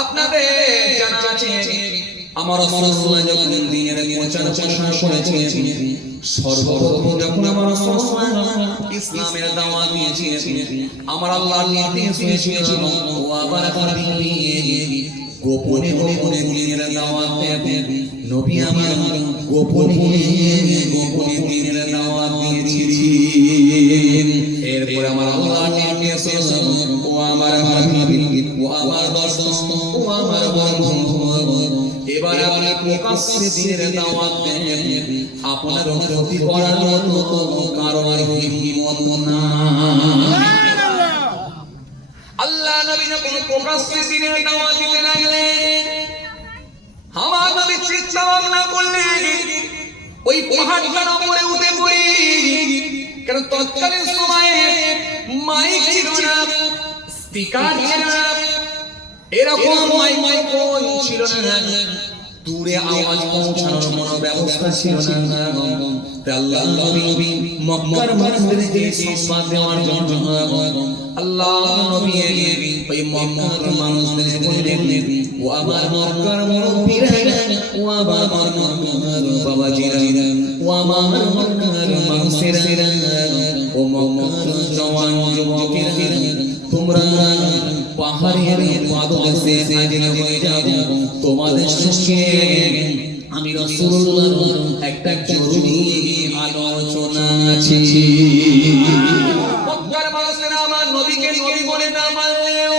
আপনাদের জানা আছে আমার রাসূলুল্লাহ যখন দ্বীনের প্রচার প্রসার করেছেন সর্বপ্রথম যখন আমার রাসূলুল্লাহ ইসলামের দাওয়াত দিয়েছিলেন আমার আল্লাহর নির্দেশ হয়েছিল ওয়া বারাকাতুহু গোপনে গোপনে দ্বীনের দাওয়াত দেন নবী আমার গোপনে গোপনে দ্বীনের দাওয়াত দিয়েছিলেন এরপর আমার আল্লাহর নির্দেশ ও আমার হাবিব ও আমার দোস্ত ও আমার বন্ধু এবার আপনি প্রকাশ্যে দ্বীনের দাওয়াত দেন আপনার ক্ষতি করার মতো কারণ হিম্মত না আল্লাহ নবী যখন প্রকাশ্যে দ্বীনের দাওয়াত দিতে লাগলেন আমার নবী চিন্তা ভাবনা করলেন ওই পাহাড়টার উপরে উঠে পড়ি কারণ তৎকালীন সময়ে মাইক ছিল না স্পিকার ছিল না এরকম মাইক্রোফোন ছিল না দূরে আওয়াজ পৌঁছানোর কোনো ব্যবস্থা ছিল না তাই আল্লাহ নবী মক্কার মানুষদেরকে সংবাদ দেওয়ার জন্য আল্লাহ নবী ওই মক্কার মানুষদের বললেন ও আমার মক্কার মুরব্বিরা ও আমার মক্কার বাবাজিরা ও আমার মক্কার মানুষেরা ও মক্কার জওয়ান যুবকেরা তোমরা পাহাড়ের পাদদেশে হাজির হয়ে যাও তোমাদের সঙ্গে আমি রাসূলুল্লাহ একটা জরুরি আলোচনা আছে মক্কার মানুষেরা আমার নবীকে নবী বলে না মানলেও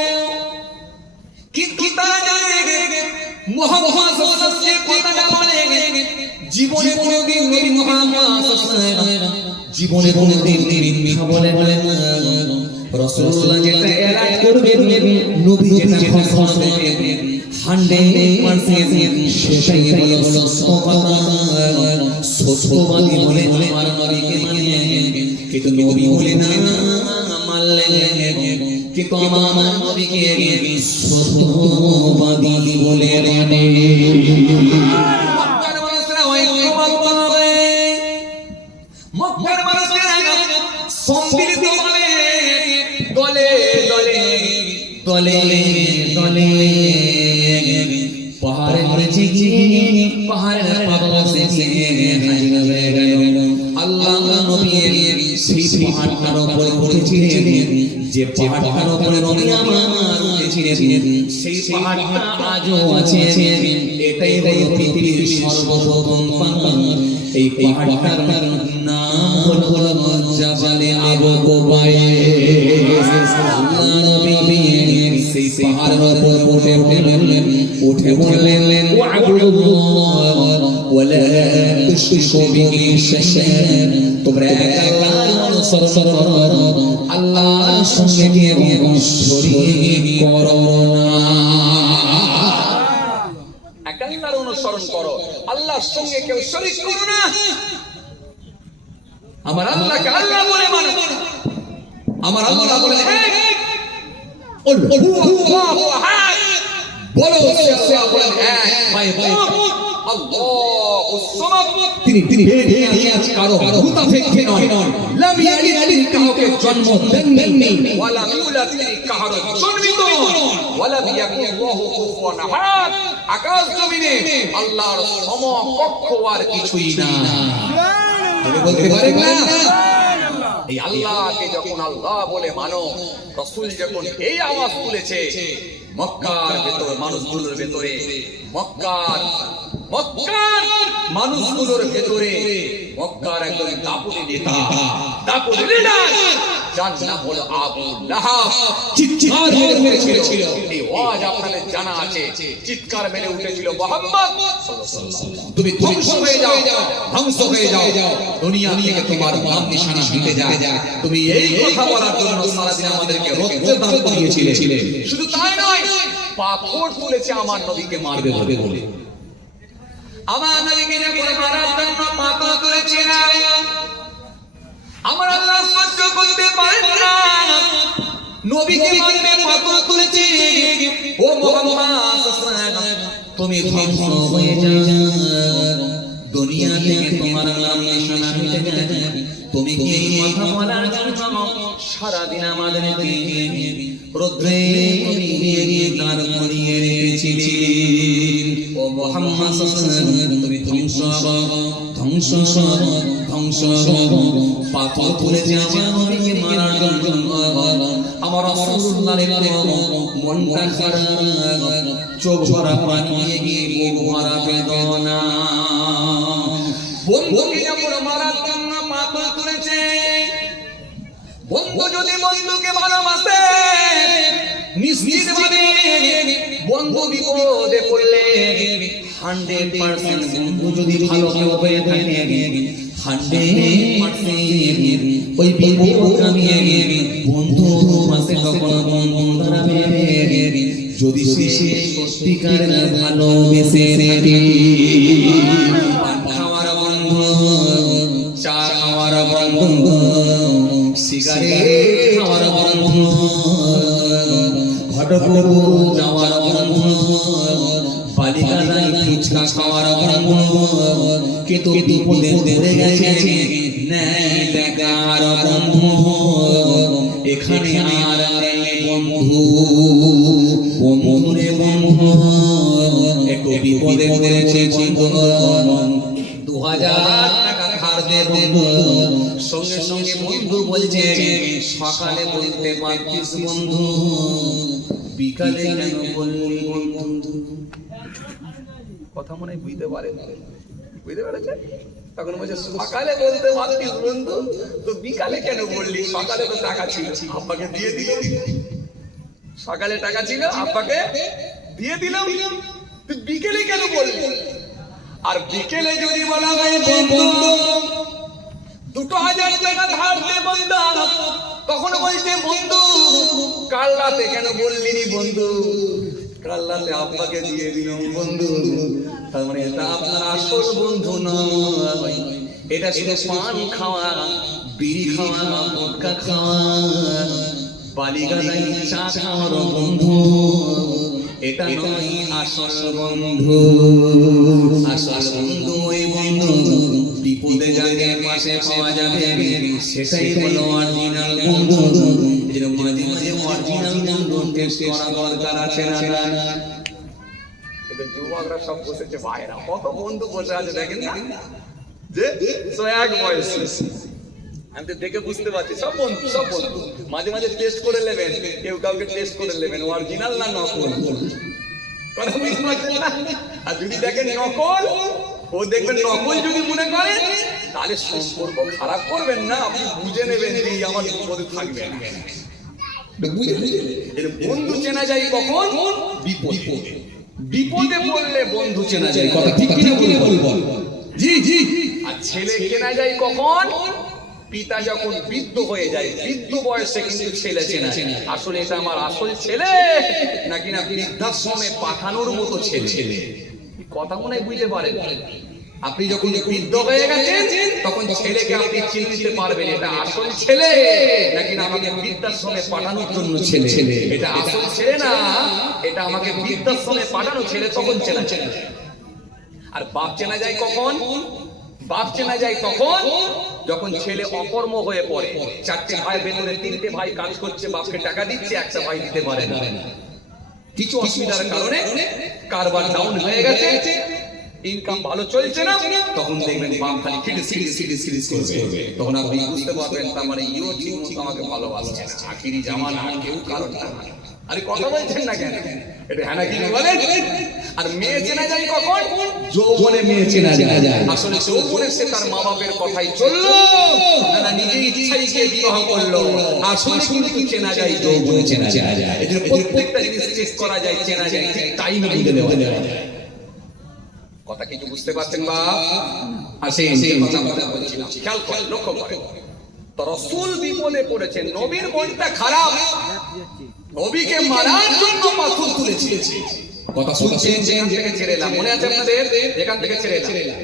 কিন্তু তারা জানে মুহাম্মদ সাল্লাল্লাহু আলাইহি ওয়াসাল্লাম যে কথাটা বলে জীবনে কোনোদিন নবী মুহাম্মদ সাল্লাল্লাহু আলাইহি ওয়াসাল্লাম জীবনে কোনোদিন মিথ্যা বলে না রাসূলুল্লাহ যেটা এলান করবেন নবী যেটা ঘোষণা দেবেন 100% সেটাই হলো সত্য কথা সত্যবাদী বলে আমার নবীকে মানলেন কিন্তু নবী বলে না মানলেন কিন্তু আমার নবীকে সত্যবাদী বলে মানে মক্কার মানুষরা ঐক্যবদ্ধ হবে মক্কার মানুষরা সম্মিলিত হবে দলে দলে দলে দলে পাহাড়ে উঠে গিয়ে পাহাড়ের পাদদেশে গিয়ে হাজির হয়ে গেল আল্লাহ নবী সেই পাহাড়টার উপরে উঠেছিলেন যে পাহাড়টার উপরে নবী আমার উঠেছিলেন সেই পাহাড়টা আজও আছে এটাই হলো পৃথিবীর সর্বপ্রথম পাহাড় এই পাহাড়টার নাম হলো জাবালে আবু কুবাইস আল্লাহ নবী সেই পাহাড়ের উপর উঠে বললেন ওয়াবুদুল্লাহ ওয়ালা তুশরিকু বিহি শাইআন তোমরা আল্লাহর অনুসরণ করো আল্লাহর সঙ্গে কেউ শরীক করো না আল্লাহর অনুসরণ করো আল্লাহর সঙ্গে কেউ শরীক করো না আমার আল্লাহকে আল্লাহ বলে মানো আমার আল্লাহ বলে এক আল্লাহু আহাদ বলো আল্লাহ বলে এক ভাই ভাই আল্লাহুস সামাদ তিনি বেনিয়াজ কারো মুতাফিক নয় লাম ইয়ালিদ কাউকে জন্ম দেননি ওয়ালা ইউলাদ তিনি কারো জন্মিত ওয়ালা ইয়াকুল্লাহু কুফুয়ান আহাদ আকাশ জমিনে আল্লাহর সমকক্ষ আর কিছুই না তুমি বলতে পারেন না এই আল্লাহকে যখন আল্লাহ বলে মানো রাসূল যখন এই আওয়াজ তুলেছে মক্কার ভেতরে মানুষগুলোর ভেতরে মক্কার মানুষগুলোর ভেতরে মক্কার একজন দাপুটে নেতা দাপুটে লিডার যার নাম হলো আবু লাহাব চিৎকার মেরে উঠেছিল এই ওয়াজ আপনাদের জানা আছে চিৎকার মেরে উঠেছিল মুহাম্মদ সাল্লাল্লাহু আলাইহি ওয়াসাল্লাম তুমি ধ্বংস হয়ে যাও দুনিয়া থেকে তোমার নাম নিশানা মিটে যায় তুমি এই কথা বলার জন্য সারা দিন আমাদেরকে রক্তের দান করিয়েছিলে শুধু তাই নয় পাথর তুলেছে আমার নবীকে মারবে বলে আমার নবীকে যখন মারার জন্য পাথর তুলেছে আমার আল্লাহ সহ্য করতে পারেন না নবীকে মারবে পাথর তুলেছে ও মুহাম্মদ সাল্লাল্লাহু আলাইহি ওয়াসাল্লাম তুমি ধ্বংস হয়ে যাও দুনিয়া থেকে তোমার নাম নিশানা মিটে যায় তুমি কি এই কথা বলার জন্য সারা দিন আমাদেরকে রুদ্রে নিয়ে তার মরিয়ে রেখেছিলেন। ও মুহাম্মদ সাল্লাল্লাহু আলাইহি ওয়াসাল্লাম, তুমি ধ্বংস পাথর তুলেছে আমার নবীকে মারার জন্য। আমার রাসূলুল্লাহর মনটা খারাপ, চোখ ভরা পানি গিয়ে মুখ ভরা বেদনা। বন্ধুকে যখন মারার জন্য পাথর তুলেছে, বন্ধু যদি বন্ধুকে ভালোবাসে নিশ্চিতভাবে বন্ধু বিপদে পড়লে 100% বন্ধু যদি ভালো কেউ হয়ে থাকে 100% ওই বিপদ কামিয়ে বন্ধু পাশে তখন বন্ধু দাঁড়াবে যদি সে সত্যিকারের ভালোবেসে থাকে। পান খাওয়ার বন্ধু, চা খাওয়ার বন্ধু, সিগারেট খাওয়ার বন্ধু, ঘটকপুর যাওয়ার বন্ধু, বালিকাদাই ফুচকা খাওয়ার বন্ধু, কিন্তু বিপদে পড়ে গেছে নাই দেখার বন্ধু। এখানে আর নেই বন্ধু, বন্ধুরে বন্ধু একটু বিপদে পড়েছে বন্ধু, 2000 টাকা ধার দে বন্ধু। সঙ্গে সঙ্গে বন্ধু বলছে সকালে বলতে পারতিস বন্ধু, বিকালে কেন বললি বন্ধু? কথা মনে বুঝতে পারেন, বুঝতে পেরেছেন? তখন বলছে সকালে বলতে পারতিস বন্ধু, তো বিকালে কেন বললি? সকালে তো টাকা ছিল, আব্বাকে দিয়ে দিল। সকালে টাকা ছিল, আব্বাকে দিয়ে দিলাম, তুই বিকেলে কেন বললি? আর বিকেলে যদি বলা হয় বন্ধু 2000 টাকা ধার দে বন্ধু, তখন বলছে বন্ধু কাল রাতে কেন বললি নি বন্ধু? কাল রাতে আব্বাকে দিয়ে দিলাম বন্ধু। তার মানে এটা আপনার আসল বন্ধু নয়, এটা শুধু পান খাওয়া, বিড়ি খাওয়া, ভুট্টা খাওয়া, বালিগাদাই চা খাওয়ার বন্ধু, এটা নয় আসল বন্ধু। আসল বন্ধু ওই বন্ধু বিপদে যাকে পাশে পাওয়া যাবে, সেটাই হলো অরিজিনাল বন্ধু। এর মাঝে মাঝে অরিজিনাল বন্ধু টেস্ট করা দরকার আছে না? এটা যুবকরা সব বসেছে, ভাইরা কত বন্ধু বসে আছে দেখেন না, যে এক বয়স। আমি তো দেখে বুঝতে পারছি সব বন্ধু, সব বন্ধু মাঝে মাঝে টেস্ট করে নেবেন, কেউ কাউকে টেস্ট করে নেবেন অরিজিনাল না নকল। কথা বুঝতে পারছেন না? আর যদি দেখেন নকল, ও দেখবেন নকল যদি মনে করেন, তাহলে সম্পর্ক খারাপ করবেন না, আপনি বুঝে নেবেন যে আমার বিপদে থাকবে না। বন্ধু চেনা যায় কখন? বিপদে। বিপদে পড়লে বন্ধু চেনা যায়। কথা ঠিক কিনা বল? জি জি। আর ছেলে চেনা যায় কখন? পিতা যখন বৃদ্ধ হয়ে যায়, বৃদ্ধ বয়সে কিন্তু ছেলে চেনা যায়। আসলে এটা আমার আসল ছেলে নাকি না বৃদ্ধাশ্রমে পাঠানোর মতো ছেলে। কথা মনে বুঝতে পারেন? আপনি যখন বৃদ্ধ হয়ে গেছেন তখন ছেলেকে আপনি চিনতে পারবেন এটা আসল ছেলে নাকি না আমাকে বৃদ্ধাশ্রমে পাঠানোর জন্য ছেলে। এটা আসল ছেলে না, এটা আমাকে বৃদ্ধাশ্রমে পাঠানো ছেলে, তখন চেনা ছেলে। আর বাপ চেনা যায় কখন? বাপ চেনা যায় তখন যখন ছেলে অকর্ম হয়ে পড়ে। 4টে ভাই ভেতরে 3টে ভাই কাজ করছে, বাপকে টাকা দিচ্ছে, একটা ভাই দিতে পারে না, কিছু অসুবিধার কারণে কারবার ডাউন হয়ে গেছে, ইনকাম ভালো চলছে না, তখন দেখবেন বাপ খালি খিটিস করবে। তখন আপনি বুঝতে পারবেন তার মানে ইও ঠিক মতো আমাকে ভালোবাসছে না, আখিরি জামানা কেউ কারণ না। আরে কথা বলছেন না কেন? এটা হ্যাঁ নাকি বলেন? আর মেয়ে চেনা যায় কখন? যৌবনে মেয়ে চেনা যায়। আসলে যৌবনে সে তার মা বাপের কথাই চললো না নিজের ইচ্ছাই সে বিবাহ করলো। আসলে কিন্তু চেনা যায় যৌবনে চেনা যায়। এজন্য প্রত্যেকটা জিনিস চেক করা যায়, চেনা যায়, ঠিক টাইমে বুঝে দেওয়া যায়। কথা কিছু বুঝতে পারছেন বা? আসেন সেই কথা আমরা বলছিলাম, খেয়াল করেন, লক্ষ্য করেন। তো রাসূল বিপদে পড়েছেন, নবীর মনটা খারাপ, নবীকে মারার জন্য পাথর তুলেছে। কথা শুনছেন? যেখান থেকে ছেড়ে এলাম, মনে আছে আপনাদের? যেখান থেকে ছেড়ে এলাম,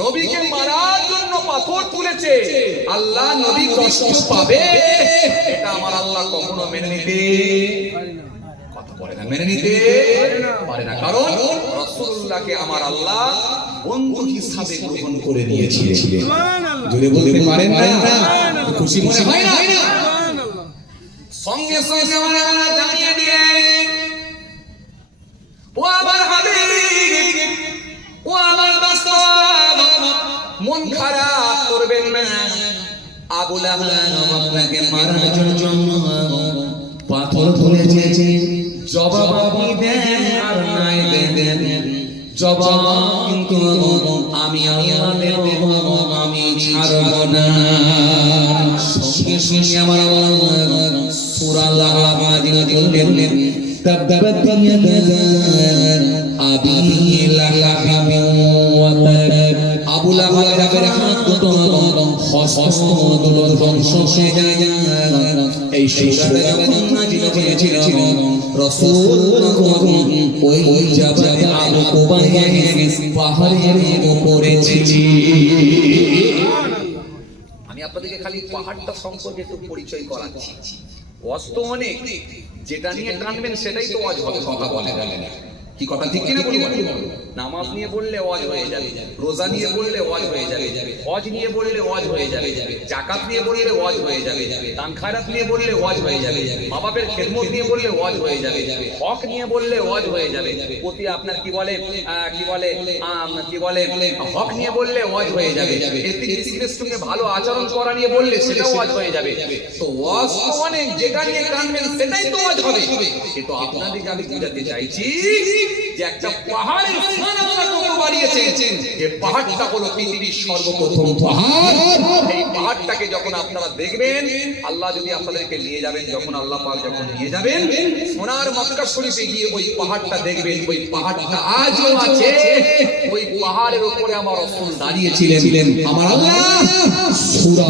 নবীকে মারার জন্য পাথর তুলেছে। আল্লাহ নবী কষ্ট পাবে এটা আমার আল্লাহ কখনো মেনে নিতে মেনে নিতে পারে না। কারণ রাসূলুল্লাহকে আমার আল্লাহ বন্ধু হিসাবে গ্রহণ করে নিয়েছিলেন। জোরে বলতে পারেন না? খুশি মনে হয় না? সঙ্গে সঙ্গে মন খারাপ করবেন না। আবু লাহাব আপনাকে মারার জন্য পাথর তুলেছে, জবাব আপনি দেন আর নাই দেন, জবাব কিন্তু আমি আল্লাহ দেব, আমি ছাড়ব না। সঙ্গে সঙ্গে আমার সূরা লাহাব নাযিল করলেন, তাব্বাত ইয়াদা আবি লাহাব ওয়া তাব। আবু লাহাবের হাত দুটো হস্ত দুটো ধ্বংস হয়ে যায়। এই সূরাটা যখন নাযিল হয়েছিল, রাসূল ওই জাবালে আবু কুবাইস পাহাড়ের উপরে ছিলেন। আমি আপনাদেরকে খালি পাহাড়টা সম্পর্কে একটু পরিচয় করাচ্ছি। ওয়াজ তো অনেক, যেটা নিয়ে টানবেন সেটাই তো ওয়াজ হবে। কথা বলে কি কথা ঠিক কিনা বলুন? নামাজ নিয়ে বললে ওয়াজ হয়ে যাবে, রোজা নিয়ে বললে ওয়াজ হয়ে যাবে, হজ নিয়ে বললে ওয়াজ হয়ে যাবে, যাকাত নিয়ে বললে ওয়াজ হয়ে যাবে, দান খায়রাত নিয়ে বললে ওয়াজ হয়ে যাবে, মা বাপের খেদমত নিয়ে বললে ওয়াজ হয়ে যাবে, হক নিয়ে বললে ওয়াজ হয়ে যাবে, প্রতি আপনার কি বলে হক নিয়ে বললে ওয়াজ হয়ে যাবে, এতিমের সঙ্গে ভালো আচরণ করা নিয়ে বললে সেটাও ওয়াজ হয়ে যাবে। তো ওয়াজ তো অনেক, যেটা নিয়ে টানবেন সেটাই তো ওয়াজ হবে। কিন্তু আপনাদেরকে আমি বুঝাতে চাইছি যে একটা পাহাড়ের স্থান আপনারা কত বাড়িয়েছেন, যে পাহাড়টা হলো পৃথিবীর সর্বপ্রথম পাহাড়। এই পাহাড়টাকে যখন আপনারা দেখবেন, আল্লাহ যদি আপনাদেরকে নিয়ে যাবেন, যখন আল্লাহ পাক যখন নিয়ে যাবেন সোনার মক্কা শরীফে গিয়ে ওই পাহাড়টা দেখবেন, ওই পাহাড়টা আজও আছে। ওই পাহাড়ের উপরে আমার রাসূল দাঁড়িয়েছিলেন। আমার আল্লাহ সূরা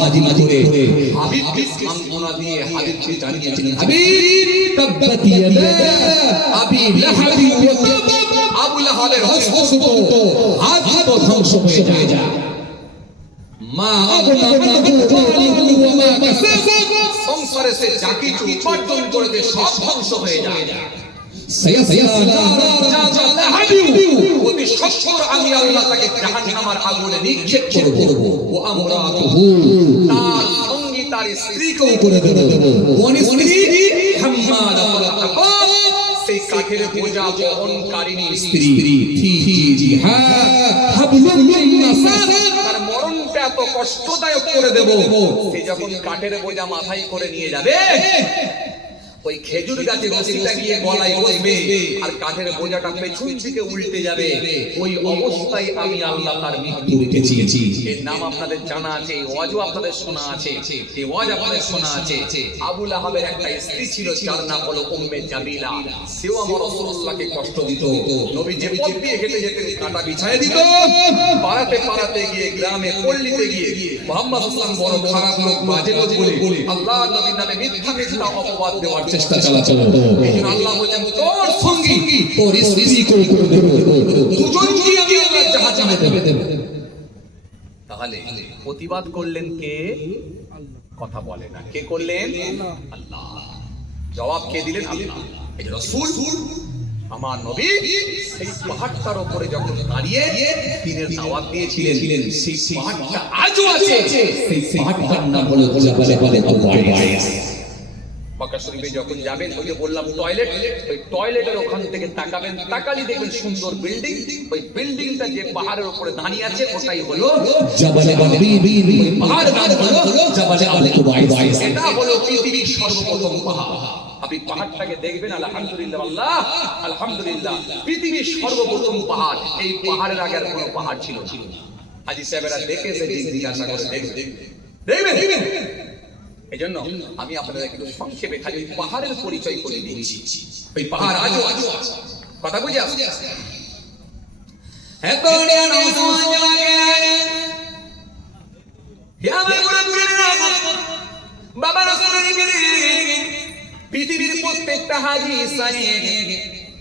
নাযিল করে হাবিবকে সান্ত্বনা দিয়ে হাবিবকে জানিয়েছিলেন, হাবিব তাব্বাত ইয়াদা আবি লাহাব ওয়া তাব। আবু লাহাবের হস্ত দুটো হাত ধ্বংস হয়ে যায়। মা আগনা ওয়া মা কাসাব, সংসারে সে যা কিছু উপার্জন করেছে সব ধ্বংস হয়ে যায়। অতি সত্বর আমি আল্লাহ তাকে জাহান্নামের আগুনে নিক্ষেপ করব। ও আমরাতুহু, তার সঙ্গী তার স্ত্রীকেও করে দেব। কোন স্ত্রী? হাম্মালাতুল হাতাব, সেই কাঠের বোঝা বহনকারিণী স্ত্রী। জি হ্যাঁ, হাবলুম মিন নাসার, তার মরণটা এত কষ্টদায়ক করে দেব। সে যখন কাঠের বোঝা মাথায় করে নিয়ে যাবে, ওই খেজুর গাছে রশিটা গিয়ে গলায় বসবে আর কাঠের বোঝাটা পেছন থেকে উল্টে যাবে। ওই অবস্থায় আমি আল্লাহ তার মৃত্যু রেখেছি। এর নাম আপনাদের জানা আছে, এই ওয়াজও আপনাদের শোনা আছে, এই ওয়াজ আপনাদের শোনা আছে। আবু লাহাবের একটা স্ত্রী ছিল, যার নাম হলো উম্মে জামিলা। সেও আমার রাসূলুল্লাহকে কষ্ট দিত। নবী যে পথ দিয়ে হেঁটে যেতেন কাঁটা বিছায় দিত। পাড়াতে গিয়ে গ্রামে পল্লীতে গিয়ে মুহাম্মদ সাল্লাল্লাহু বড় খারাপ লোক, বাজে লোক বলে আল্লাহ নবীর নামে মিথ্যা অপবাদ দেওয়ার চেষ্টা চালাচ্ছিল। এইজন্য আল্লাহ বলেন, তোর সঙ্গী তোর স্ত্রী করে দেব, দুজনকে আমি আল্লাহ জাহান্নামে দেব। তাহলে প্রতিবাদ করলেন কে? কথা বলে না, কে করলেন? আল্লাহ। জবাব কে দিলেন? আল্লাহ। এই রাসূল আমার নবী সেই পাহাড়টার উপরে যখন দাঁড়িয়ে দ্বীনের দাওয়াত দিয়েছিলেন, সেই পাহাড়টা আজও আছে। সেই পাহাড়টার নাম হলো জাবালে কুবাইস। মক্কা শরীফে যখন যাবেন, ওই যে বললাম টয়লেট, ওই টয়লেটের ওখান থেকে তাকাবেন, তাকালি দেখবেন সুন্দর বিল্ডিং। ওই বিল্ডিংটা যে পাহাড়ের উপরে দাঁড়িয়ে আছে ওটাই হলো জাবালে কুবাইস। পাহাড়ের নাম হলো জাবালে কুবাইস। এটা হলো পৃথিবীর সর্বপ্রথম পাহাড়। আপনি পাহাড়টাকে দেখবেন, আলহামদুলিল্লাহ, আল্লাহ আলহামদুলিল্লাহ, পৃথিবীর সর্বপ্রথম পাহাড়। এই পাহাড়ের আগে আর কোনো পাহাড় ছিল না। হাজী সাহেবেরা দেখেছে, জিজ্ঞাসা করে দেখবেন। এই জন্য আমি আপনাদের একটু সংক্ষেপে খালি পাহাড়ের পরিচয় করে দিচ্ছি। ওই পাহাড় আজও আছে। কথা বুঝে আসছে? পৃথিবীর প্রত্যেকটা হাজী সাহেব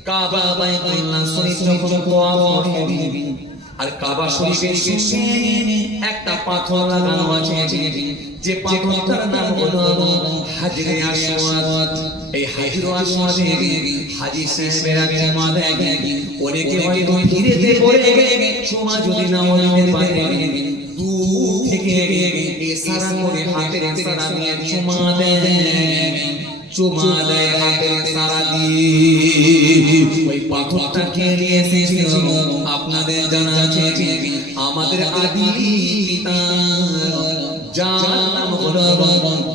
কাবা বাইতুল্লাহ শরীফ যখন তওয়াফ করে, আর কাবা শরীফের সামনে একটা পাথর লাগানো আছে, যে পাথরটার নাম হলো হাজরে আসওয়াদ। এই হাজরে আসওয়াদে হাজী সাহেবেরা চুমা দেয়। অনেকে হয়তো ফিরেতে পড়ে চুমা যদি না দিতে পারে, দূর থেকে ইশারা করে হাতের ইশারা দিয়ে চুমা দেয় হাতের ইশারা দিয়ে। ওই পাথরটা কে নিয়ে এসেছিল আপনাদের জানা আছে? আমাদের আদি পিতা যার নাম হলো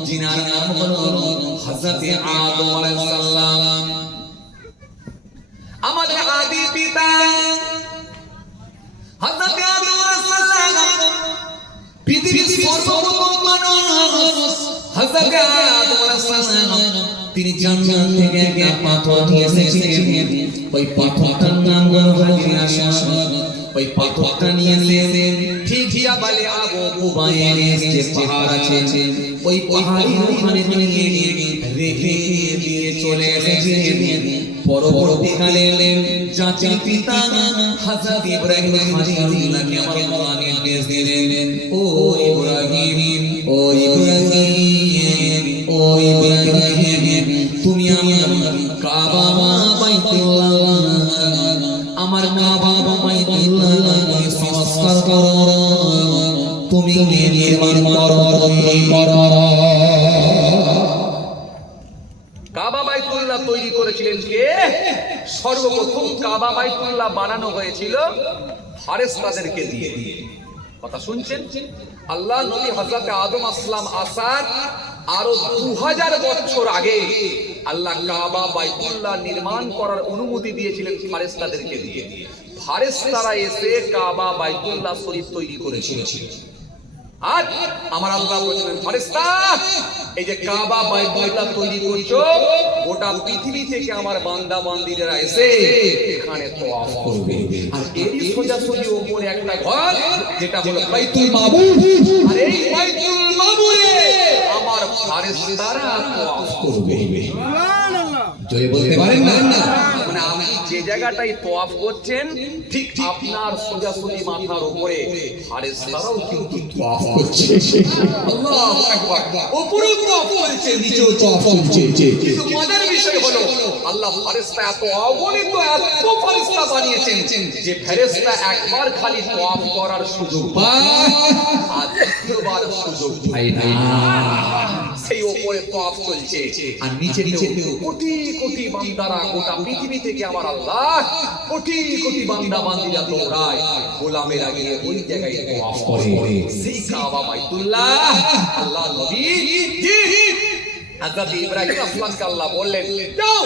জিনার নাম হলো হযরত আদম আলাইহিস সালাম। আমাদের আদি পিতা হযরত আদম আলাইহিস সালাম পৃথিবীর সর্বপ্রথম মানুষ হযরত আদম আলাইহিস সালাম। তিনি জান্নাত থেকে একটা পাথর নিয়ে এসেছিলেন, ওই পাথরটার নাম হলো হাজরে আসওয়াদ। ওই পাথরটা নিয়ে এসে ঠিক জাবালে আবু কুবাইস যে পাহাড় আছে, ওই পাহাড়ের ওখানে নিয়ে রেখে দিয়ে চলে এসেছিলেন। পরবর্তীকালে জাতির পিতা হযরত ইব্রাহিম খলিলুল্লাহকে আমার আল্লাহ নির্দেশ দিলেন, ও ইব্রাহিম, ও ইব্রাহিম, ও ইব্রাহিম, তুমি আমার কাবা বাইতুল্লাহ, আমার কাবা বাইতুল্লাহ সংস্কার করো, তুমি নির্মাণ করো। কাবা বাইতুল্লাহ তৈরি করেছিলেন কে? সর্বপ্রথম কাবা বাইতুল্লাহ বানানো হয়েছিল ফেরেশতাদেরকে দিয়ে। কথা শুনছেন? আল্লাহ নবী হযরত আদম আসসালাম আসার আরো 2000 বছর আগে আল্লাহ কাবা বাইতুল্লাহ নির্মাণ করার অনুমতি দিয়েছিলেন ফেরেশতাদেরকে দিয়ে। ফেরেশতারা এসে কাবা বাইতুল্লাহ শরীফ তৈরি করেছিল। আর আমার আল্লাহ বলেছিলেন, ফেরেশতা এই যে কাবা বাইতুল্লাহ তৈরি করছো, গোটা পৃথিবী থেকে আমার বান্দা বান্দীরা এসে এখানে তওয়াফ করবে। আর এরই সোজাসুজি উপরে একটা ঘর যেটা হলো বাইতুল মামুর, আর এই বাইতুল মামুরে আমার ফেরেশতারা তওয়াফ করবে। সুবহানাল্লাহ। জয় বলতে পারেন না? মানে আপনি যে জায়গাটায় তওয়াফ করছেন ঠিক আপনার সোজাসুজি মাথার উপরে ফেরেশতারাও কিন্তু তওয়াফ করছে। আল্লাহু আকবার। উপরেও তওয়াফ করছে, নিচেও তওয়াফ করছে। কিন্তু মজার বিষয় হলো আল্লাহ ফেরেশতা এত অগণিত এত ফেরেশতা বানিয়েছেন যে ফেরেশতা একবার খালি তওয়াফ করার সুযোগ পায় আর দ্বিতীয়বার সুযোগ পায় না। সেই উপরে তওয়াফ চলছে আর নিচেতেও কোটি কোটি বান্দারা গোটা পৃথিবী থেকে আমার আল্লাহ কোটি কোটি বান্দা বান্দীরা দৌড়ায়, গোলামেরা গিয়ে ওই জায়গায় তওয়াফ করে। সেই কাবা বাইতুল্লাহ আল্লাহ নবী হযরত ইব্রাহিম আসলামকে আল্লাহ বললেন, যাও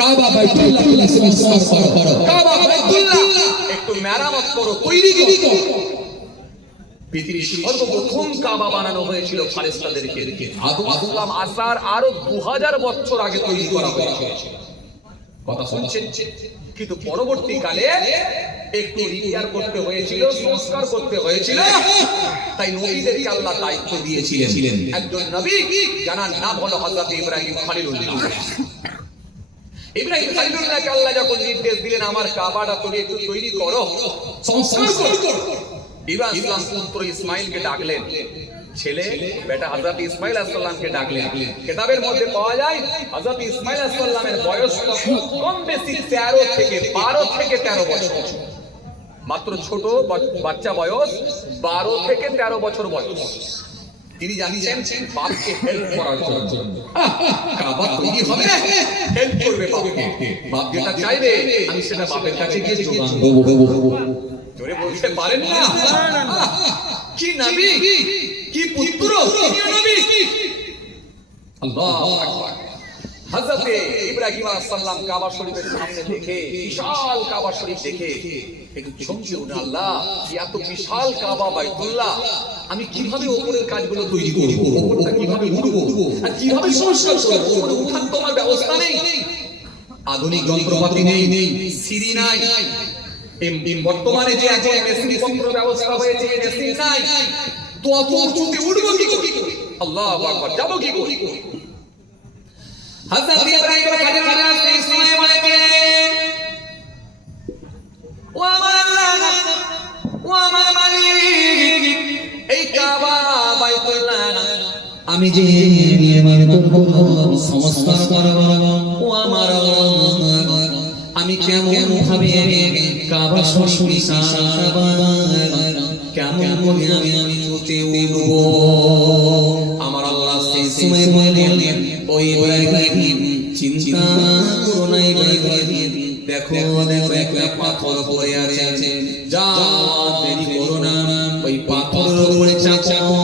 কাবা বাইতুল্লাহ সংস্কার করো, কাবা বাইতুল্লাহ একটু মেরামত করো, তৈরি করো। পৃথিবীর সর্বপ্রথম কাবা বানানো হয়েছিল ফেরেশতাদেরকে দিয়ে। আদম আলাইহিস আসার আরো 2000 বছর আগে তৈরি করা হয়েছিল। কথা শুনছেন? কিন্তু পরবর্তীকালে একটু রিপেয়ার করতে হয়েছিল, সংস্কার করতে হয়েছিল। তাই নবীদেরকে আল্লাহ দায়িত্ব দিয়েছিলেন। একজন নবী যার নাম হলো হযরত ইব্রাহিম খলিলুল্লাহ। ইব্রাহিম খলিলুল্লাহকে আল্লাহ যখন নির্দেশ দিলেন আমার কাবাটা তুমি একটু তৈরি করো, সংস্কার করো, ইব্রাহিম পুত্র ইসমাইলকে ডাকলেন, ছেলে বেটা হযরত ইসমাইল আলাইহিস সালামকে ডাকলেন। কিতাবের মধ্যে পাওয়া যায় হযরত ইসমাইল আলাইহিস সালামের বয়স কম বেশি 12 থেকে 13 বছর, মাত্র ছোট বাচ্চা বয়স 12 থেকে 13 বছর বয়স। তিনি জানিয়েছেন বাপকে হেল্প করার জন্য, কাবা তৈরি হবে হেল্প করবে বাপকে। বাপ যেটা চাইবে আমি সেটা বাপের কাছে গিয়ে জোগান দেব। জোরে বলতে পারেন না? কি নবী, কি পুত্র, কি নবী! আল্লাহু আকবার। হযরত ইব্রাহিম আলাইহিস সালাম কাবা শরীফের সামনে দেখে, বিশাল কাবা শরীফ দেখে একটু চমকে উঠলেন, আল্লাহ এত বিশাল কাবা বাইতুল্লাহ, আমি কিভাবে উপরের কাজগুলো তৈরি করব, উপরটা কিভাবে উঠবো আর কিভাবে সংস্কার করব? উপরে উঠার তো আমার ব্যবস্থা নেই, আধুনিক যন্ত্রপাতি নেই, সিঁড়ি নাই, বর্তমানে যে এখন মেশিন পত্র ব্যবস্থা হয়েছে মেশিন নাই, তো অত উঁচুতে উঠবো কি করে? আল্লাহু আকবার, যাবো কি করে? হযরত ইব্রাহিম আলাইহিস সালাম বলেন, ও আমার আল্লাহ, ও আমার মালিক, এই কাবা বাইতুল্লাহ আমি যে নির্মাণ করব, সংস্কার করব, ও আমার আল্লাহ, আমি কেমন ভাবে কাবা শরীফ কেমন করে আমি উঠতে উঠব? আমার আল্লাহ সেই সময় বললেন, ওই ইব্রাহিম চিন্তা করো না ইব্রাহিম, দেখো দেখো একটা পাথর পড়ে আছে, যাও দেরি করো না, ওই পাথরের উপরে চাপো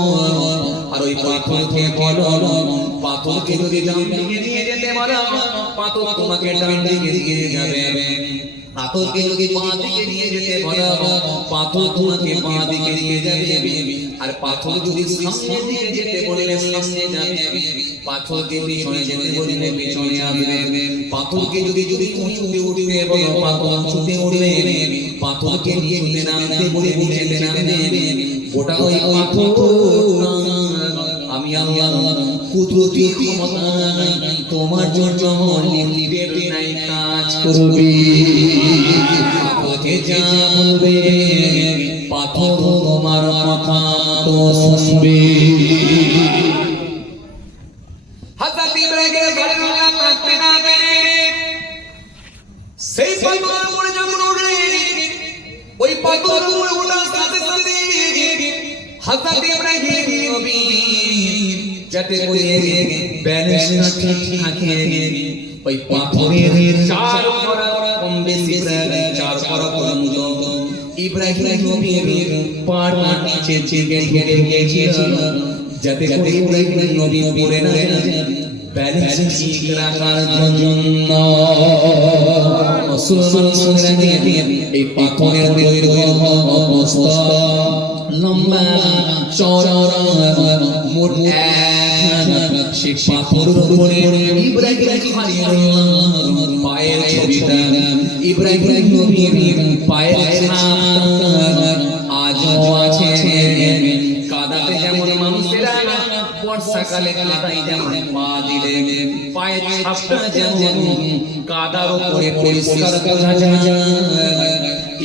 আর ওই পাথরকে বলো পাথরকে যদি ডান দিকে নিয়ে যেতে বলো পাথর তোমাকে ডান দিকে নিয়ে যাবে পাথরকে যদি বাঁ দিকে নিয়ে যেতে বলো পাথর তোমাকে বাঁ দিকে নিয়ে যাবে আর পাথর যদি সামনের দিকে যেতে বললে সামনে যাবে পাথরকে পিছনে যেতে বললে পিছনে আসবে পাথরকে যদি উঁচুতে উঠবে বলো পাথর উঁচুতে উঠবে পাথরকে নিচুতে নামতে বলে নিচুতে নামবে ওটা ওই পাথর আমি আল্লাহ কুদরতি ক্ষমতা তোমার জন্য লিমিটেড নাই কাজ করবে পাথরকে যা বলবে পাথর তোমার কথা তো শুনবে হযরত ইব্রাহিম খলিলুল্লাহ থাকতে না পেরে সেই পাথরের উপরে যখন উঠলেন ওই পাথরের উপরে ওঠার সাথে সাথে হযরত ইব্রাহিম নবী যাতে করে ব্যালেন্সটা ঠিক থাকে ওই পাথরের চার করা কম বেশি প্রায় চার করা পর্যন্ত ইব্রাহিম নবীর পাটা নিচে চেপে ধরে গিয়েছিল যাতে করে ইব্রাহিম নবী পড়ে না ব্যালেন্স ঠিক রাখার জন্য মুসলমান এই পাথরের দৈর্ঘ্য মস্ত লম্বা চওড়া মোট সে পাথরের উপরে ইব্রাহিম খলিলুল্লাহর পায়ের ছবিটা ইব্রাহিম নবীর পায়ের ছাপ আজও আছে কাদাতে যেমন মানুষেরা বর্ষাকালে কাদায় যেমন পা দিলে পায়ের ছাপটা যেমন কাদার উপরে পরিষ্কার বোঝা যায়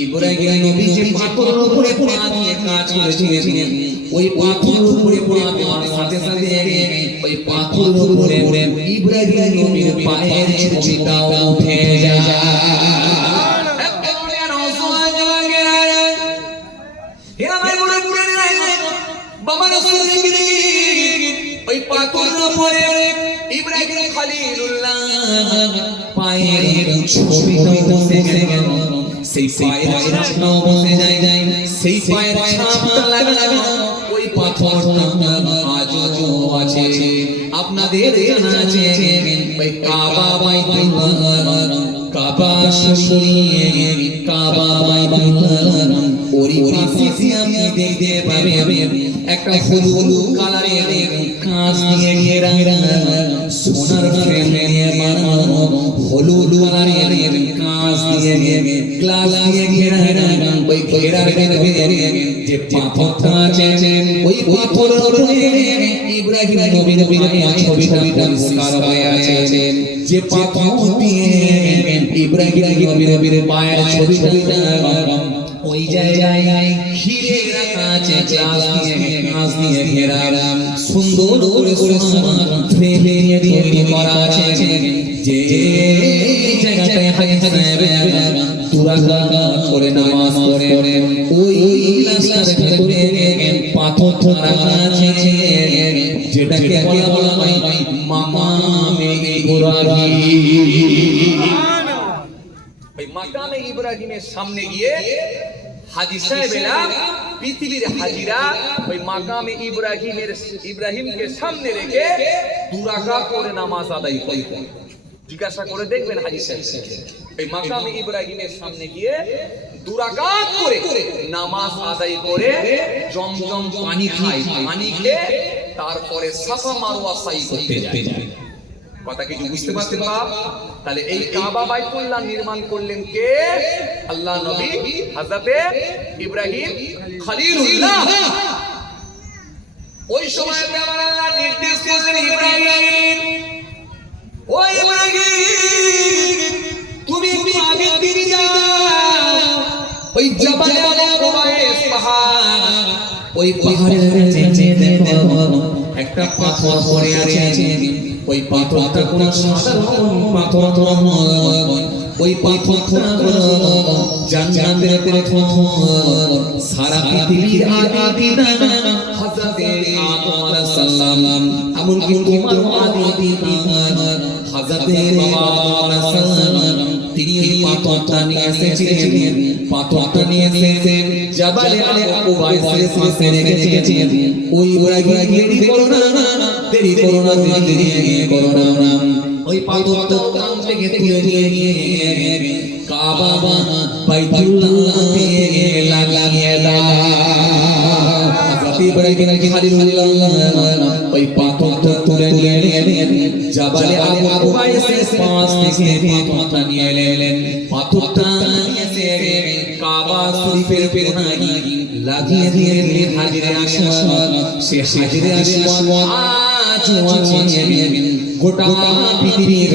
ইব্রাহিম নবী যে পাথরের উপরে পা দিয়ে কাজ করেছিলেন ওই পাথরের উপরে পা দেওয়ার সাথে সাথে ওই পাথরের উপরে ইব্রাহিম নবীর পায়ের ছবিটাও উঠে যায় বাবা রাসূল ওই পাথরের উপরে ইব্রাহিম খলিলুল্লাহ পায়ের ছবিটাও বসে গেল সেই পায়ের ছাপটাও বসে যায় সেই পায়ের ছাপটা লাগা ওই পাথরটা আজও আছে আপনাদের জানা আছে ওই কাবা বাইতুল্লাহ কাবা শরীফ কাবা বাইতুল্লাহ ওই পাশে আপনি দেখতে পাবেন একটা হলুদ কালারের কাঁচ দিয়ে ঘেরা সোনার ফ্রেম দিয়ে বানানো হলুদ কালারের কাঁচ দিয়ে গ্লাস দিয়ে ঘেরা ওই ঘেরার ভিতরে যে পাথরটা আছে ওই পাথরের উপরে ইব্রাহিম নবীর ছবিটা পরিষ্কার হয়ে আছে যে পাথর দিয়ে ইব্রাহিম নবীর পায়ের ছবিটা ওই জায়গায় ঘিরে রাখা আছে গ্লাস দিয়ে ঘেরা সুন্দর করে ফ্রেম দিয়ে তৈরি করা আছে যে জায়গাটায় হাজি সাহেব দুরাকা করে নামাজ পড়ে ওই গ্লাসটার ভিতরে পাথর রাখা আছে যেটাকে বলা হয় মাকামে ইব্রাহিম ওই মাকামে ইব্রাহিমের সামনে গিয়ে হাজী সাহেবেরা পৃথিবীর হাজিরা ওই মাকামে ইব্রাহিমকে সামনে রেখে দুরাকাত করে নামাজ আদায় করে জিজ্ঞাসা করে দেখবেন হাজী সাহেব ওই মাকামে ইব্রাহিমের সামনে গিয়ে দুরাকাত করে নামাজ আদায় করে জমজম পানি খায় পানি খেয়ে তারপরে সাফা মারওয়া সাই করতে যায় কথা কিছু বুঝতে পারছেন বাপ তাহলে এই কাবা বাইতুল্লাহ নির্মাণ করলেন কে আল্লাহ নবী হযরতে ইব্রাহিম খলিলুল্লাহ ওই সময় আমার আল্লাহ নির্দেশ করেছেন ইব্রাহিম ও ইব্রাহিম তুমি আগে দিকে যাও ওই জবালে কুবাইস পাহাড় ওই পাহাড়ের নিচে দেখো একটা পাথর পড়ে আছে ওই পাথরটা কোন সাধারণ পাথর নয় ওই পাথরটা জান্নাতের পাথর সারা পৃথিবীর আদি পিতা হযরতে আদম আলাইহিস সালাম এমনকি তোমার আদি পিতা হযরতে বাবা আলাইহিস সালাম তিনি এই পাথরটা নিয়ে এসেছিলেন পাথরটা নিয়ে এসেছেন জাবালে কুবাইসের পাশে রেখেছেন ওই ইব্রাহিম দেরি করো না দেরি করো না দেরি করো না ওই পাথর তো কান থেকে তুলে নিয়ে কাবা বাইতুল্লাহতে লাগিয়ে দাও ইব্রাহিম খলিলুল্লাহ ওই পাথর তো তুলে নিয়ে জাবালে আবু কুবাইসের পাশ থেকে পাথরটা নিয়ে এলেন পাথরটা নিয়ে কাবা শরীফের কোণায় লাগিয়ে দিলেন হাজরে আসওয়াদ সে হাজরে আসওয়াদ আজও আছে গোটা পৃথিবীর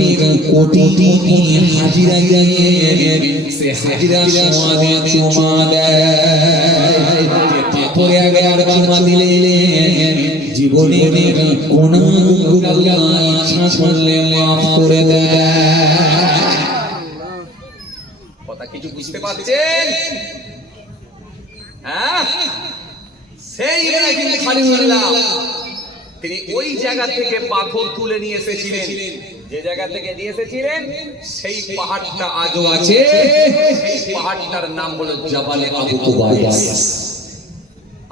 কোটি কোটি হাজিরা গিয়ে সে হাজরে আসওয়াদে চুমা দেয় পাথরে একবার চুমা দিলে জীবনের কোনা গুনাহ আল্লাহ ইচ্ছা করলে মাফ করে দেয় কথা কিছু বুঝতে পারছেন হ্যাঁ সেই ইব্রাহিম খলিলুল্লাহ তিনি ওই জায়গা থেকে পাথর তুলে নিয়ে এসেছিলেন যে জায়গা থেকে নিয়ে এসেছিলেন সেই পাহাড়টা আজও আছে সেই পাহাড়টার নাম হলো জাবালে আবু কুবাইস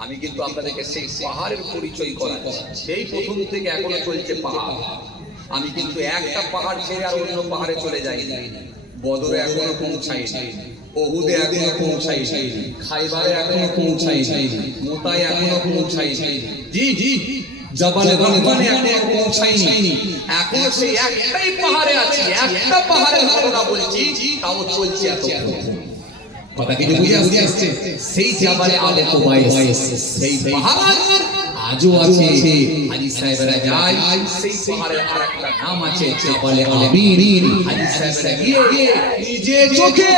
আমি কিন্তু আপনাদেরকে সেই পাহাড়ের পরিচয় করাচ্ছি সেই প্রথম থেকে এখনো চলছে পাহাড় আমি কিন্তু একটা পাহাড় ছেড়ে আর অন্য পাহাড়ে চলে যাই বদরে এখনো পৌঁছাইনি ওহুদে এখনো পৌঁছাইনি খাইবারে এখনো পৌঁছাইনি মোতায় এখনো পৌঁছাইনি জি জি জাবালে রহমানে এখনো পৌঁছাইনি এখনো সেই একটাই পাহাড়ে আছি একটা পাহাড়ের ঘটনা বলছি তাও চলছে এত কথা কি বুঝে আসছে সেই জাবালে আবু কুবাইস সেই পাহাড় আজও আছে হাজী সাহেবরা যায় সেই পাহাড়ের আরেকটা নাম আছে জাবালে আমিন হাজী সাহেবরা গিয়ে নিজে চোখে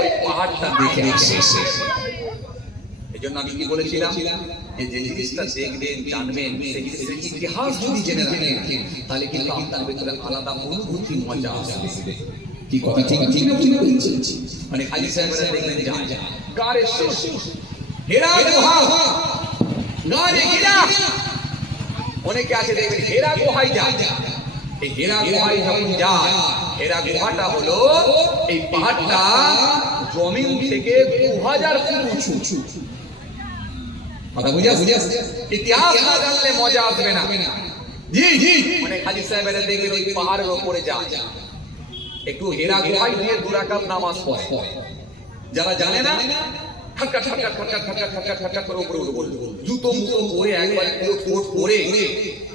ওই পাহাড়টা দেখে এসেছে এজন্য আমি কি বলেছিলাম যে জিনিসটা দেখবেন জানবেন সেই জিনিসের ইতিহাস যদি জেনে রাখেন তাহলে কিন্তু আপনার ভিতরে আলাদা অনুভূতি মজা আসবে কি কথা ঠিক ঠিক মানে হাজী সাহেবরা দেখবেন যায় গারে হেরা গুহা গারে হেরা অনেকে আছে দেখবেন হেরা গুহায় যায় এই হেরা গুহায় যখন যায় হেরা গুহাটা হলো এই পাহাড়টা জমিন থেকে 2000 ফুট উঁচু কথা বুঝে আসছে ইতিহাস না জানলে মজা আসবে না জি জি মানে হাজী সাহেবরা দেখবেন ওই পাহাড়ের উপরে যায় একটু হেরা গুহায় গিয়ে 2 রাকাত নামাজ পড়ে যারা জানে না ঠাক্কা ঠাক্কা ঠাক্কা ঠাক্কা ঠাক্কা ঠাক্কা করে উপরে উঠে বলল জুতো মুতো পরে একবারে পুরো কোট পরে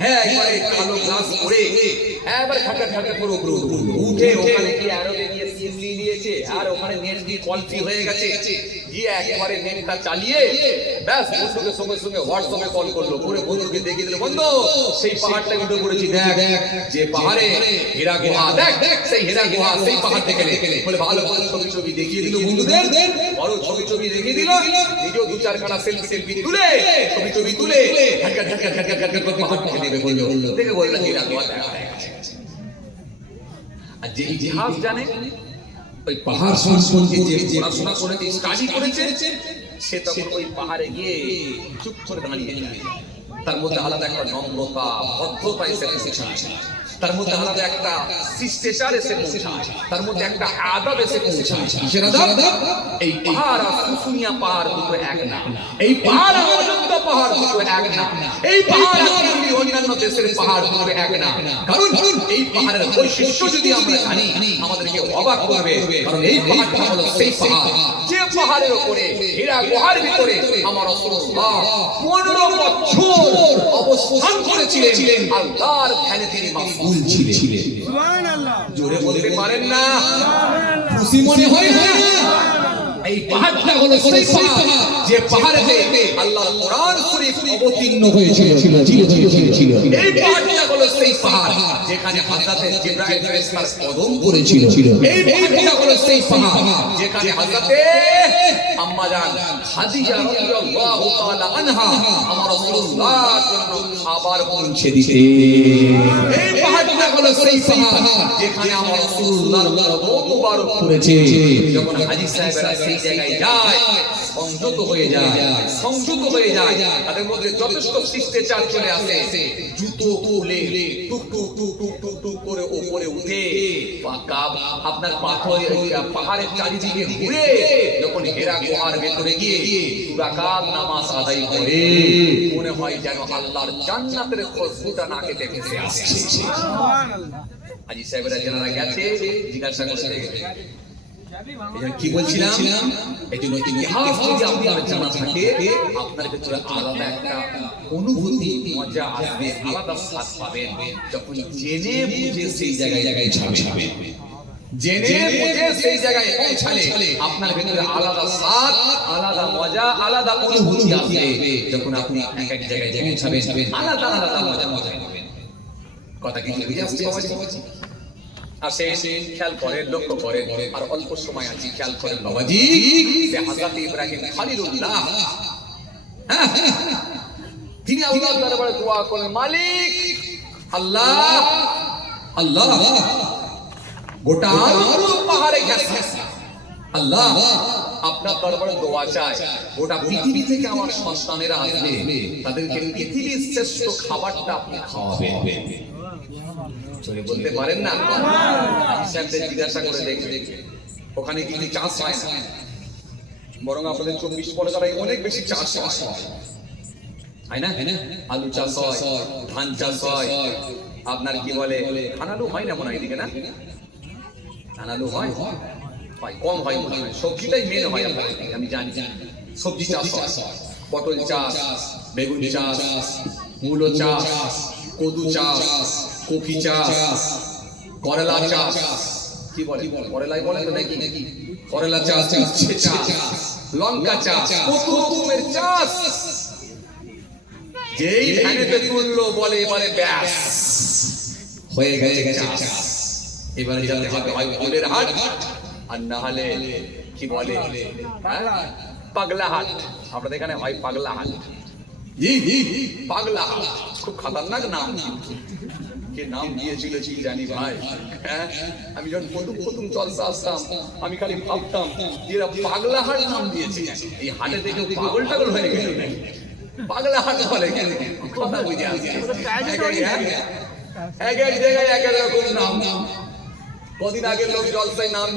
হ্যাঁ একবারে কালো গ্লাস পরে একবারে ঠাক্কা ঠাক্কা করে উপরে উঠে ওখানে কি আরবে গিয়ে সিএসসি দিয়েছে আর ওখানে নেট দিয়ে কল ফ্রি হয়ে গেছে গিয়ে একবারে নেটটা চালিয়ে ব্যাস বন্ধুকে সঙ্গে সঙ্গে হোয়াটসঅ্যাপে কল করলো করে বন্ধুকে দেখিয়ে দিল বন্ধু সেই পাহাড়টায় উঠে পড়েছি দেখ যে পাহাড়ে হীরা গুহা দেখ সেই হীরা গুহা সেই পাহাড় থেকে বলে ভালো ভালো ছবি দেখিয়ে দিল বন্ধুদের বড় ছবি দেখিয়ে দিল নিজেও 2-4 খানা সেলফি তুলে ছবি তুলে ঢাকা ঢাকা ঢাকা ঢাকা করে পাহাড় থেকে নেবে বললো দেখে বললো হীরা গুহা দেখা আর যে ইতিহাস জানে ওই পাহাড় সম্পর্কে যে পড়াশোনা করেছে স্টাডি করেছে সে তখন ওই পাহাড়ে গিয়ে চুপ করে দাঁড়িয়ে যায় তার মধ্যে আলাদা একটা নম্রতা ভদ্রতা এসে পৌঁছায় তার মধ্যে আলাদা একটা শিষ্টাচার এসে পৌঁছায় তার মধ্যে একটা আদব এসে পৌঁছায় কিসের আদব এই পাহাড় আর শুশুনিয়া পাহাড় দুটো এক না এই পাহাড় আর অযোধ্যা পাহাড় দুটো এক না এই পাহাড় আর অন্যান্য দেশের পাহাড় দুটো এক না কারণ এই পাহাড়ের বৈশিষ্ট্য যদি আমরা জানি আমাদেরকে অবাক করবে কারণ এই পাহাড়টা হলো সেই পাহাড় যে পাহাড়ের উপরে হীরা গুহার ভিতরে আমার রাসূলুল্লাহ 15 বছর অবস্থান করেছিলেন আল্লাহর ধ্যানে তিনি মাশগুল ছিলেন সুবহানাল্লাহ জোরে বলতে পারেন না খুশি মনে হয় না এই পাহাড়টা হলো সেই পাহাড় যে পাহাড়ে আল্লাহর কোরআন শরীফ অবতীর্ণ হয়েছিল এই পাহাড়টা হলো সেই পাহাড় যেখানে হযরত জিবরাইল ফেরেশতার কদম পড়েছিল এই পাহাড়টা হলো সেই পাহাড় যেখানে হযরত আম্মা জান খাদিজা রাদিয়াল্লাহু তাআলা আনহা আমার রাসূলুল্লাহর জন্য খাবার পৌঁছে দিতে এই পাহাড়টা হলো সেই পাহাড় যেখানে আমার রাসূলুল্লাহর কদম মোবারক পড়েছে। যখন হাজী সাহেবরা সেই জায়গায় যায়, সংযত হয়ে যায়, তাদের মধ্যে যথেষ্ট শিষ্টাচার চলে আসে। জুতো খুলে টুক টুক টুক টুক টুক টুক করে উপরে উঠে আপনার পাহাড়ের চারিদিকে ঘুরে যখন হেরা গুহার ভেতরে গিয়ে রাকাত নামাজ আদায় করে, মনে হয় যেন আল্লাহর জান্নাতের খুশবুটা নাকেতে ভেসে আসছে। হাজী সাহেবরা যারা গেছে জিজ্ঞাসা করতে কি বলছিলাম, এই জন্য ইতিহাস যদি আপনার জানা থাকে, আপনার ভিতরে আলাদা একটা অনুভূতি, মজা আসবে, আলাদা স্বাদ পাবেন যখন জেনে বুঝে সেই জায়গায় যাবেন। জেনে বুঝে সেই জায়গায় পৌঁছালে আপনার ভিতরে আলাদা স্বাদ, আলাদা মজা, আলাদা অনুভূতি আসবে। যখন আপনি এক এক জায়গায় পৌঁছাবেন, আলাদা আলাদা মজা পাবেন। কথা কি বুঝে আসছে বাবাজি? আসেন, খেয়াল করেন, লক্ষ্য করেন, আর অল্প সময় আছে, খেয়াল করেন বাবাজি। হযরত ইব্রাহিম খলিলুল্লাহ, তিনি আল্লাহর দরবারে দোয়া করেন, মালিক আল্লাহ, আল্লাহ গোটা পাহাড়ে গেছে, আল্লাহ আপনার দরবারে দোয়া চাই, গোটা পৃথিবী থেকে আমার সন্তানেরা আসবে, তাদেরকে পৃথিবীর শ্রেষ্ঠ খাবারটা আপনি খাওয়াবেন। চলে বলতে পারেন না? হিসাবদের জিজ্ঞাসা করে দেখবে, ওখানে কিন্তু চাষ হয় না, বরং আমাদের 24 পরগনায় অনেক বেশি চাষ হয় না? আলু চাষ হয়, ধান চাষ হয়, আপনার কি বলে ধানালু হয় না মনে হয় এদিকে, না ধানালু হয়, কম হয় মনে হয়, সবজিটাই মেন হয় আপনার, আমি জানি। সবজি চাষ হয়, পটল চাষ, বেগুন চাষ, মূলো চাষ, কদু চাষ, কফি চাষ, করলা চাষ, কি বলে করলাই বলে তো নাকি, করলা চাষ, উচ্ছে চাষ, লঙ্কা চাষ, কত রকমের চাষ। যেই ধানেতে তুললো বলে এবারে ব্যাস হয়ে গেছে চাষ। এবারে যেতে হবে হয় ফুলের হাট, আর না হলে কি বলে পাগলা হাট। আপনাদের এখানে হয় পাগলা হাট, পাগলা হাট, খুব খতরনাক নাম। কে নাম দিয়েছিল কি জানি ভাই, আমি যখন প্রথম চলতে আসতাম আমি খালি ভাবতাম এরা পাগলা হাট নাম দিয়েছে, এই হাটে দেখে পাগল টাগল হয়ে গেল, পাগলা হাট বলে কেন? কথা বুঝে আসছে, এক এক জায়গায় এক এক রকম নাম। কদিন আগে লোক জলসায় নাম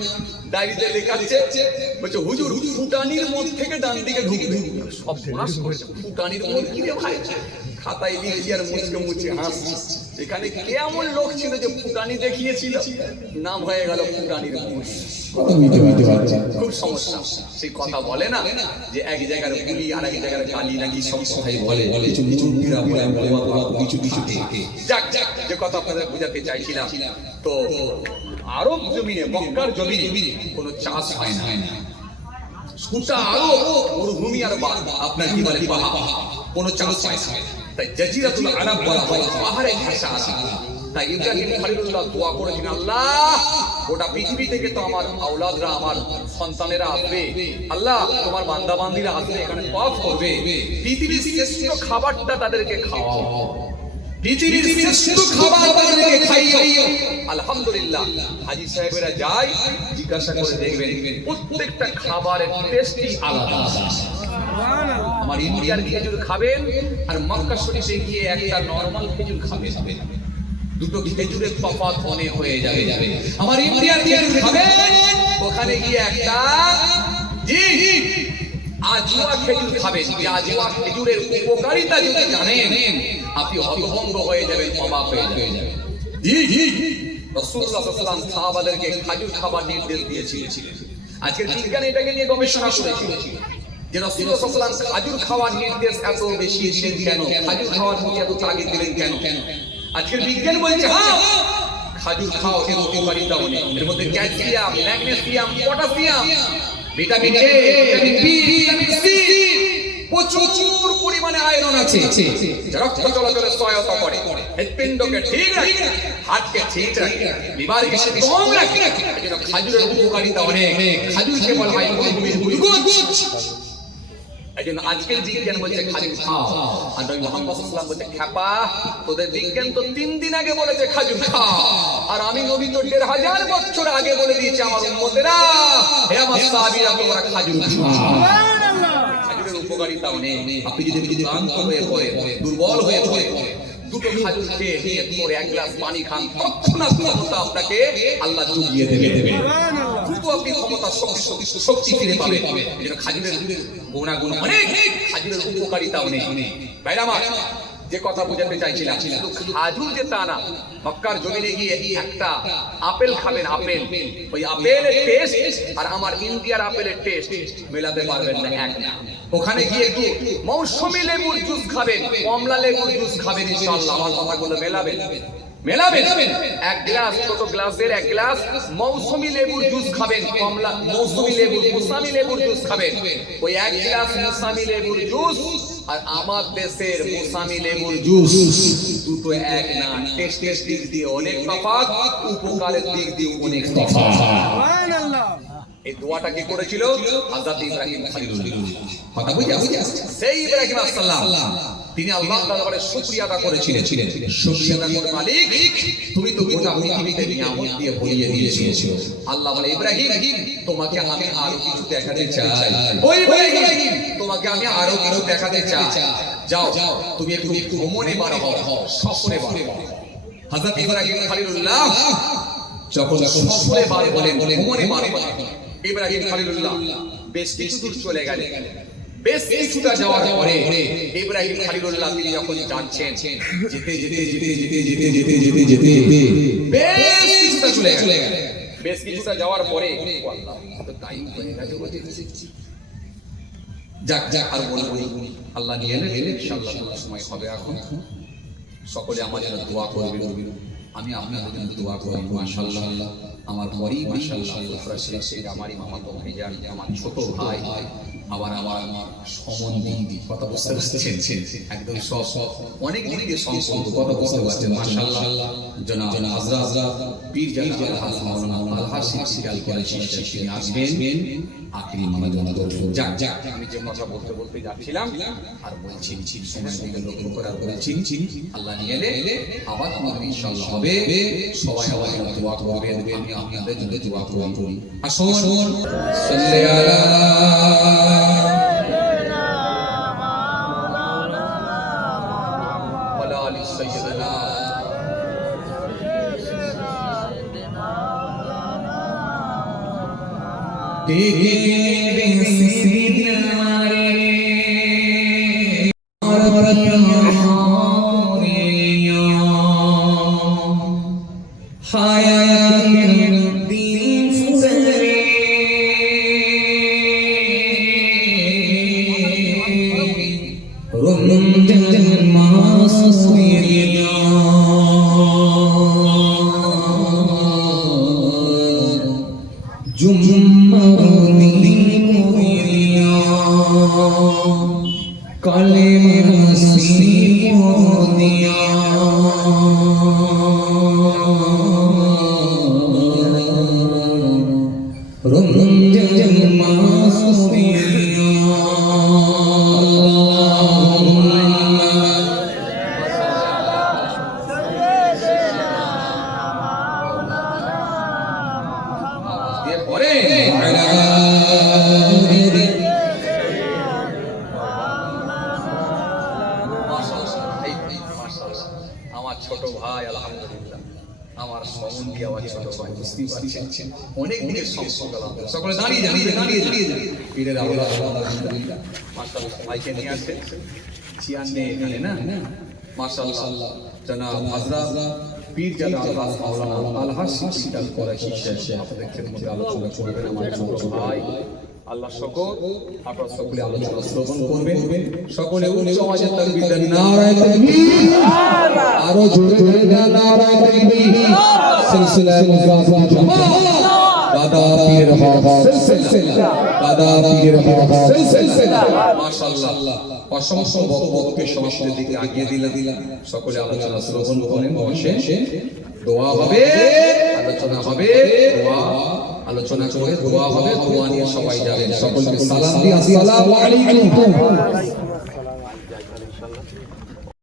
ডায়েরিতে লেখাচ্ছে, বলছে হুজুর ফুটানির মদ থেকে ডান দিকে ঢুকবে। সব নাশ করেছে, ফুটানির মদ কি রে ভাই? খাতায় লিখছি আর মুচকে মুচকে হাসছি। এখানে কেমন লোক ছিল যে ফুটানি দেখিয়েছিল, নাম হয়ে গেল ফুটানির মদ। খুব সমস্যা। সেই কথা বলে না যে এক জায়গার গুলি আর এক জায়গার গালি নাকি, সব কথাই বলে কিছু কিছু যাক যাক, যে কথা আপনাদের বোঝাতে চাইছিলাম। তো আরব জমিনে, মক্কার জমিনে কোনো চাষ হয় না, গোটা আরব মরুভূমি আর আপনার কি বলে পাহাড়, কোনো চাষ হয় না। তাই জাজিরাতুল আরব বলা হয়, পাহাড়ে ঘেঁষা আরব। তাই ইব্রাহিম খলিলুল্লাহ দোয়া করেছেন, আল্লাহ গোটা পৃথিবী থেকে তো আমার আওলাদরা, আমার সন্তানেরা আসবে, আল্লাহ তোমার বান্দা বান্দিরা আসবে, এখানে তওয়াফ করবে, পৃথিবীর শ্রেষ্ঠ খাবারটা তাদেরকে খাওয়াও, পৃথিবীর শ্রেষ্ঠ খাবার তাদেরকে খাইও। আলহামদুলিল্লাহ, হাজী সাহেবেরা যায়, জিজ্ঞাসা করে দেখবেন প্রত্যেকটা খাবারের টেস্টই আলাদা। আমার ইন্ডিয়ার খেজুর খাবেন আর মক্কা শরীফে গিয়ে একটা নরমাল খেজুর খাবেন, দুটো খেজুরের তফাৎ অনেক হয়ে যাবে। আমার ইন্ডিয়ার খেজুর খাবেন, ওখানে গিয়ে একটা আজওয়া খেজুর খাবেন। আজওয়া খেজুরের উপকারিতা যদি জানেন, আপনি হতভম্ব হয়ে যাবেন, অবাক হয়ে যাবেন। রাসূলুল্লাহ সাল্লাল্লাহু আলাইহি ওয়াসাল্লাম সাহাবাদেরকে খেজুর খাবার নির্দেশ দিয়েছিলেন। আজকের বিজ্ঞান এটাকে নিয়ে গবেষণা করেছিল যে রাসূলুল্লাহ সাল্লাল্লাহু আলাইহি ওয়াসাল্লাম খেজুর খাওয়ার নির্দেশ এত বেশি দিলেন কেন, খেজুর খাওয়ার প্রতি এত তাগিদ দিলেন কেন? আজকের বিজ্ঞান বলছে হ্যাঁ, খেজুর খাও, এর উপকারিতা অনেক, এর মধ্যে calcium, magnesium, potassium, vitamin A, vitamin B, vitamin C, প্রচুর পরিমাণে আয়রন আছে, যা রক্ত চলাচলে সহায়তা করে, হৃৎপিণ্ডকে ঠিক রাখে, হার্টকে ঠিক রাখে, লিভারকে স্ট্রং রাখে। এজন্য খেজুরের উপকারিতা অনেক। খেজুরকে বলা হয় মরুভূমির গ্লুকোজ। এইজন্য আজকের বিজ্ঞান বলছে খাজুর খাও, আর নবী মুহাম্মদ সাল্লাল্লাহু আলাইহি ওয়াসাল্লাম বলছে খ্যাপা, তোদের বিজ্ঞান তো 3 দিন আগে বলেছে খাজুর খাও, আর আমি নবী তো 1500 বছর আগে বলে দিয়েছি আমার উম্মতেরা, হে আমার সাহাবীরা তোমরা খাজুর খাও। সুবহানাল্লাহ। খাজুরের উপকারিতা অনেক। আপনি যদি ক্লান্ত হয়ে পড়ে, দুর্বল হয়ে পড়ে, দুটো খাজুর খেয়ে নিয়ত করে 1 গ্লাস পানি খান, তৎক্ষণাৎ ক্ষমতা আপনাকে আল্লাহ জুগিয়ে দেবে। সুবহানাল্লাহ। দ্রুত আপনি ক্ষমতা শক্তি ফিরে পাবেন। এজন্য খাজুরের গুণাগুণ অনেক, খাজুরের উপকারিতা অনেক। ভাইরা আমার, যে কথা বোঝাতে চাইছিলাম, শুধু খাজুর যে তা না, মক্কার জমিনে গিয়ে একটা আপেল খাবেন, আপেল, ওই আপেলের টেস্ট আর আমার ইন্ডিয়ার আপেলের টেস্ট মেলাতে পারবেন না, এক না। ওখানে গিয়ে একটু মৌসুমী লেবুর জুস খাবেন, কমলা লেবুর জুস খাবেন, ইনশাআল্লাহ আমার কথাগুলো মেলাবেন। এক গ্লাস, ছোট গ্লাসের 1 গ্লাস মৌসুমী লেবুর জুস খাবেন, কমলা মৌসুমী লেবুর, মুসামি লেবুর জুস খাবেন। ওই 1 গ্লাস মুসামি লেবুর জুস আর আমার দেশের মুসামি লেবুর জুস দুটো এক না। টেস্টের দিক দিয়ে অনেক তফাৎ, উপকারের দিক দিয়ে অনেক তফাৎ। সুবহানাল্লাহ। এই দোয়াটা কি করেছিল হযরত ইব্রাহিম খলিলুল্লাহ। কথা বুঝে আসছে? সেই ইব্রাহিম আলাইহিস সালাম তিনি আল্লাহর দরবারে শুকরিয়া আদা করেছিলেন। শুকরিয়া আদা করে, মালিক তুমি তো গোটা পৃথিবীতে নিয়ামত দিয়ে ভরিয়ে দিয়েছো। আল্লাহ বলে, ইব্রাহিম তোমাকে আমি আরো কিছু দেখাতে চাই। ওই ইব্রাহিম তোমাকে আমি আরো কিছু দেখাতে চাই। যাও তুমি একটু ভ্রমণে বার হও, সফরে বার হও। হযরত ইব্রাহিম খলিলুল্লাহ যখন সফরে বার হলেন, ভ্রমণে বার হলেন, ইব্রাহিম খলিলুল্লাহ বেশ কিছু দূর চলে গেলেন। বেশ কিছুটা যাওয়ার পরে ইব্রাহিম খলিলুল্লাহ তিনি যখন যাচ্ছেন, যেতে যেতে যেতে যেতে যেতে যেতে যেতে যেতে বেশ কিছুটা চলে গেলেন। বেশ কিছুটা যাওয়ার পরে আল্লাহ তো টাইম হয়ে গেছে বলতে, যাক আর বলবো আল্লাহ নিয়ে এলেন, ইনশাআল্লাহ সময় হবে। এখন সকলে আমার জন্য দোয়া করবেন, আমি আপনাদের জন্য দোয়া করি। মাশাআল্লাহ আমার পরই মাশাআল্লাহ আমারই মামাতো ভাইজান, আমার ছোট ভাই, আবার আমার সম্বন্ধী, কথা বুঝতে পারছেন? একদম সব অনেক দিক দিয়ে সম্পর্ক, কথা বুঝতে পারছেন? মাশাআল্লাহ জনাব হযরত পীর জালাল আলহাজ মাওলানা আলহাজ সিকাল করেছি, তিনি আসবেন আখেরি মোনাজাত করবেন। যাক আমি যে কথা বলতে বলতে যাচ্ছিলাম আর বলছি, সময় দিকে লক্ষ্য করার বলছি, আল্লাহ নিয়ে এলে আবার আমাদের ইনশাআল্লাহ হবে। সবাই আমার জন্য দোয়া করবেন, আমি আপনাদের জন্য দোয়া করি। আসুন সাল্লি আলা ওয়ালা আলি সাইয়্যিদিনা টেকে বেসিদিনা রে হায়াতের দিন ফুসরে রমজান মাস সুরিয়া জুম্মানি মুরিয়া কালেমা সিমোদিয়া রমজান মাস সুরিয়া আমার ছোট ভাই, আলহামদুলিল্লাহ আমার সম্বন্ধী, আমার ছোট ভাই, বুঝতেই পারছেন অনেক দিনের সম্পর্ক। সকলে দাঁড়িয়ে পীরের আওলাদ আলহামদুলিল্লাহ মাশাআল্লাহ ভাইকে নিয়ে আসেন, চেয়ার নেই এখানে না, মাশাআল্লাহ জনাব হযরত পীর জালাল আলহাজ মাওলানা আলহাজ সিকাল করাচি শেষে আপনাদের খেদমতে আলোচনা করবেন আমার ছোট ভাই। আল্লাহ সকল আপনারা সকলে আলোচনা শ্রবণ করবেন, সকলে উচ্চ আওয়াজে তাকবীর দেন, নারায়ে তাকবীর, আরো জোরে জোরে দেন নারায়ে তাকবীর। সিলসিলা মুজাফফর জামাত দাদা পীর বাবা সিলসিলা, দাদা পীর বাবা সিলসিলা। মাশাআল্লাহ অসংখ্য বক্তব্যকে সমাজের দিকে আগিয়ে দিলেন। সকলে আলোচনা শ্রবণ করেন, বসে দোয়া হবে। আলোচনা হবে, আলোচনা করে দোয়া হবে, দোয়া নিয়ে সবাই যাবেন। সকলকে সালাম দিয়ে আসসালামু আলাইকুম।